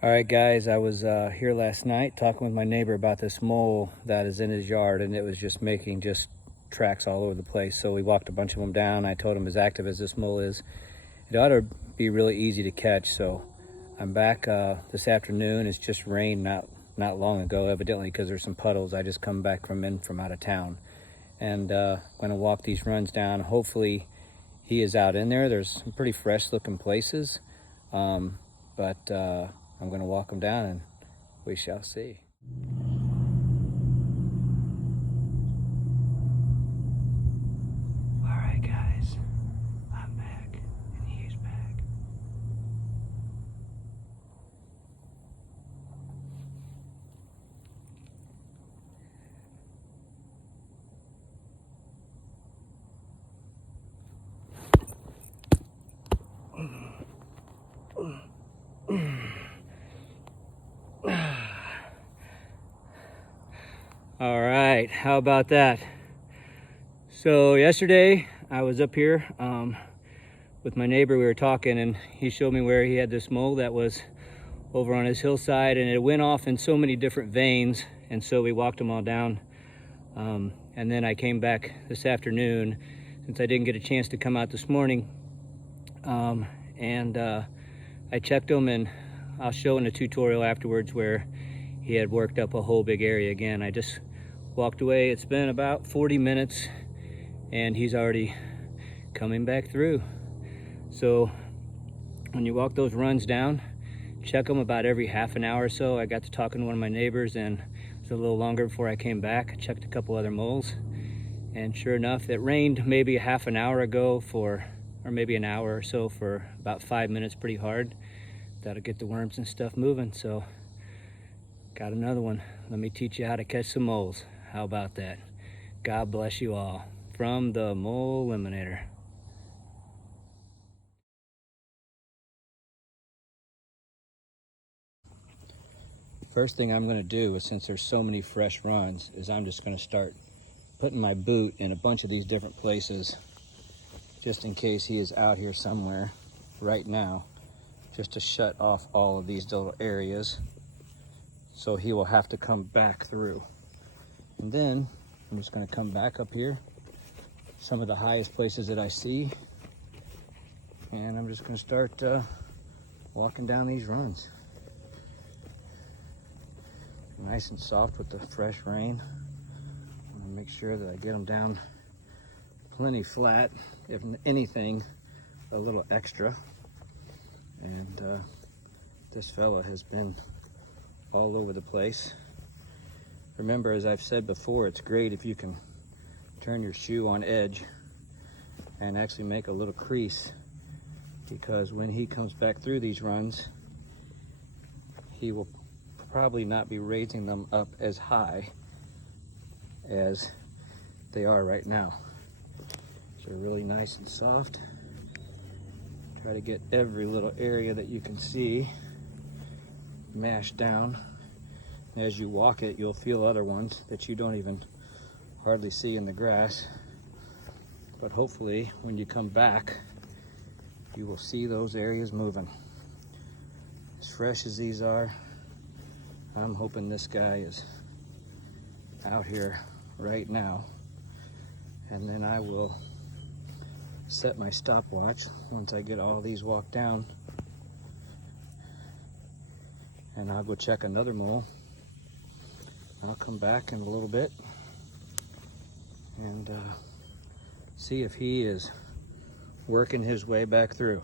All right, guys, I was here last night talking with my neighbor about this mole that is in his yard, and it was just making tracks all over the place. So we walked a bunch of them down. I told him, as active as this mole is, it ought to be really easy to catch. So I'm back this afternoon. It's just rained not long ago, evidently, because there's some puddles. I just come back from out of town, and I'm going to walk these runs down. Hopefully he is out in there. There's some pretty fresh looking places, but I'm going to walk them down and we shall see. All right, guys, I'm back and he's back. All right, how about that? So yesterday I was up here with my neighbor. We were talking and he showed me where he had this mole that was over on his hillside, and it went off in so many different veins, and so we walked them all down. And then I came back this afternoon, since I didn't get a chance to come out this morning, and I checked them, and I'll show in a tutorial afterwards where he had worked up a whole big area again. I just walked away. It's been about 40 minutes and he's already coming back through. So when you walk those runs down, check them about every half an hour or so. I got to talking to one of my neighbors, and it was a little longer before I came back. I checked a couple other moles, and sure enough, it rained maybe a half an hour ago or maybe an hour or so for about 5 minutes, pretty hard. That'll get the worms and stuff moving. So got another one. Let me teach you how to catch some moles. How about that? God bless you all. From the Mole Eliminator. First thing I'm going to do is, since there's so many fresh runs, is I'm just going to start putting my boot in a bunch of these different places, just in case he is out here somewhere right now, just to shut off all of these little areas, so he will have to come back through. And then I'm just going to come back up here, some of the highest places that I see, and I'm just going to start walking down these runs. Nice and soft with the fresh rain. I'm going to make sure that I get them down plenty flat, if anything a little extra. And this fella has been all over the place. Remember, as I've said before, it's great if you can turn your shoe on edge and actually make a little crease, because when he comes back through these runs, he will probably not be raising them up as high as they are right now. So they're really nice and soft. Try to get every little area that you can see mashed down. As you walk it, you'll feel other ones that you don't even hardly see in the grass. But hopefully, when you come back, you will see those areas moving. As fresh as these are, I'm hoping this guy is out here right now. And then I will set my stopwatch once I get all these walked down. And I'll go check another mole. I'll come back in a little bit and see if he is working his way back through.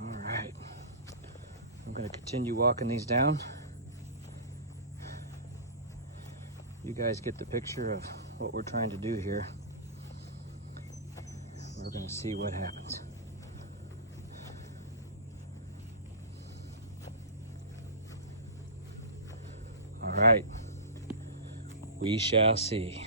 All right, I'm going to continue walking these down. You guys get the picture of what we're trying to do here. We're going to see what happens. All right, we shall see.